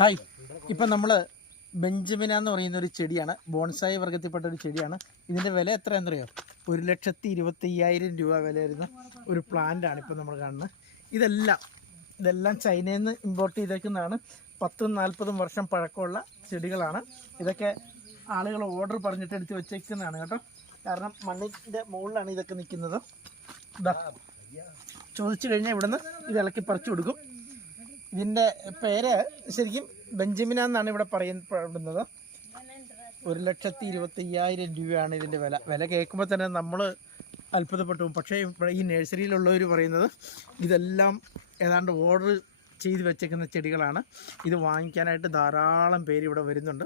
Hi. ഇപ്പം നമ്മൾ ബെഞ്ചമിന എന്ന് പറയുന്ന ഒരു ചെടിയാണ്. ബോൺസായി വർഗത്തിൽപ്പെട്ട ഒരു ചെടിയാണ്. ഇതിന്റെ വില എത്രയാണെന്നറിയോ? ഒരു ലക്ഷത്തി ഇരുപത്തി അയ്യായിരം രൂപ വില വരുന്ന ഒരു പ്ലാന്റ് ആണ് ഇപ്പം നമ്മൾ കാണുന്നത്. ഇതെല്ലാം ഇതെല്ലാം ചൈനയിൽ നിന്ന് ഇമ്പോർട്ട് ചെയ്തേക്കുന്നതാണ്. പത്തും നാൽപ്പതും വർഷം പഴക്കമുള്ള ചെടികളാണ്. ഇതൊക്കെ ആളുകൾ ഓർഡർ പറഞ്ഞിട്ട് എടുത്ത് വെച്ചേക്കുന്നതാണ് കേട്ടോ. കാരണം മണ്ണിന്റെ മുകളിലാണ് ഇതൊക്കെ നിൽക്കുന്നത്. ചോദിച്ചു കഴിഞ്ഞാൽ ഇവിടുന്ന് ഇത് ഇളക്കി പറിച്ചു കൊടുക്കും. ഇതിന്റെ പേര് ശരിക്കും ബെഞ്ചമിന എന്നാണ് ഇവിടെ പറയപ്പെടുന്നത്. ഒരു ലക്ഷത്തി ഇരുപത്തി അയ്യായിരം രൂപയാണ് ഇതിന്റെ വില. വില കേൾക്കുമ്പോൾ തന്നെ നമ്മൾ അത്ഭുതപ്പെട്ടു പക്ഷേ ഈ നഴ്സറിയിലുള്ളവർ പറയുന്നത് ഇതെല്ലാം ഏതാണ്ട് ഓർഡർ ചെയ്ത് വെച്ചേക്കുന്ന ചെടികളാണ്. ഇത് വാങ്ങിക്കാനായിട്ട് ധാരാളം പേര് ഇവിടെ വരുന്നുണ്ട്.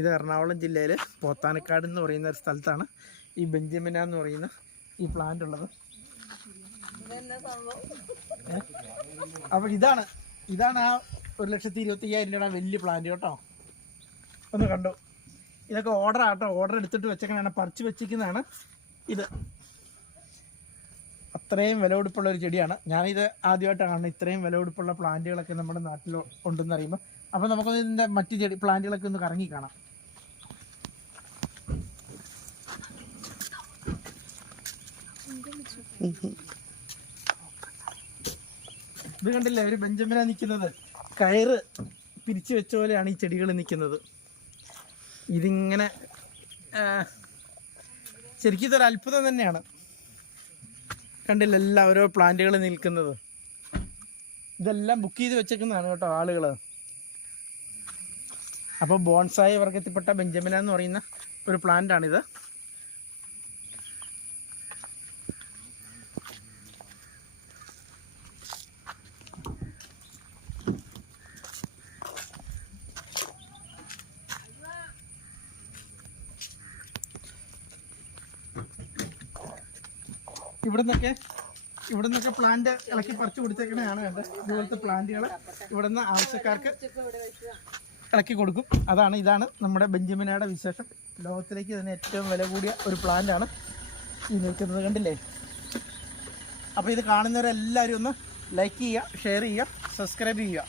ഇത് എറണാകുളം ജില്ലയിൽ പോത്താനക്കാട് എന്ന് പറയുന്ന ഒരു സ്ഥലത്താണ് ഈ ബെഞ്ചമിന എന്ന് പറയുന്ന ഈ പ്ലാന്റ് ഉള്ളത്. അപ്പോൾ ഇതാണ് ഇതാണ് ആ ഒരു ലക്ഷത്തി ഇരുപത്തി അയ്യായിരം രൂപ വലിയ പ്ലാന്റ് കേട്ടോ. ഒന്ന് കണ്ടു? ഇതൊക്കെ ഓർഡർ ആട്ടോ. ഓർഡർ എടുത്തിട്ട് വെച്ചേക്കണാണ് പറിച്ച് വെച്ചിരിക്കുന്നതാണ് ഇത്. അത്രയും വിലപിടിപ്പുള്ള ഒരു ചെടിയാണ്. ഞാനിത് ആദ്യമായിട്ടാണ് ഇത്രയും ഇത്രയും വിലപിടിപ്പുള്ള പ്ലാന്റുകളൊക്കെ നമ്മുടെ നാട്ടിൽ ഉണ്ടെന്ന് അറിയുമ്പോൾ അപ്പോൾ നമുക്കൊന്ന് ഇതിന്റെ മറ്റ് ചെടി പ്ലാന്റുകളൊക്കെ ഒന്ന് കറങ്ങി കാണാം. ഇത് കണ്ടില്ലേ? ഒരു ബെഞ്ചമിന നിൽക്കുന്നത് കയറ് പിരിച്ചു വെച്ച പോലെയാണ് ഈ ചെടികൾ നിൽക്കുന്നത് ഇതിങ്ങനെ ശരിക്കും ഇതൊരു അത്ഭുതം തന്നെയാണ്. കണ്ടില്ല? എല്ലാ ഓരോ പ്ലാന്റുകൾ നിൽക്കുന്നത്. ഇതെല്ലാം ബുക്ക് ചെയ്ത് വെച്ചേക്കുന്നതാണ് കേട്ടോ ആളുകൾ അപ്പോൾ ബോൺസായി വർഗത്തിൽപ്പെട്ട ബെഞ്ചമിന എന്ന് പറയുന്ന ഒരു പ്ലാന്റാണിത് ഇവിടെ നിന്നൊക്കെ ഇവിടെ നിന്നൊക്കെ പ്ലാന്റ് ഇളക്കി പറിച്ചു കൊടുത്തേക്കണതാണ് വേണ്ടത് ഇതുപോലത്തെ പ്ലാന്റുകൾ ഇവിടെ നിന്ന് ആവശ്യക്കാർക്ക് ഇളക്കി കൊടുക്കും. അതാണ് ഇതാണ് നമ്മുടെ ബെഞ്ചമിനയുടെ വിശേഷം. ലോകത്തിലേക്ക് തന്നെ ഏറ്റവും വില കൂടിയ ഒരു പ്ലാന്റാണ് ഈ നിൽക്കുന്നത് കണ്ടില്ലേ? അപ്പോൾ ഇത് കാണുന്നവരെല്ലാവരും ഒന്ന് ലൈക്ക് ചെയ്യുക ഷെയർ ചെയ്യുക സബ്സ്ക്രൈബ് ചെയ്യുക.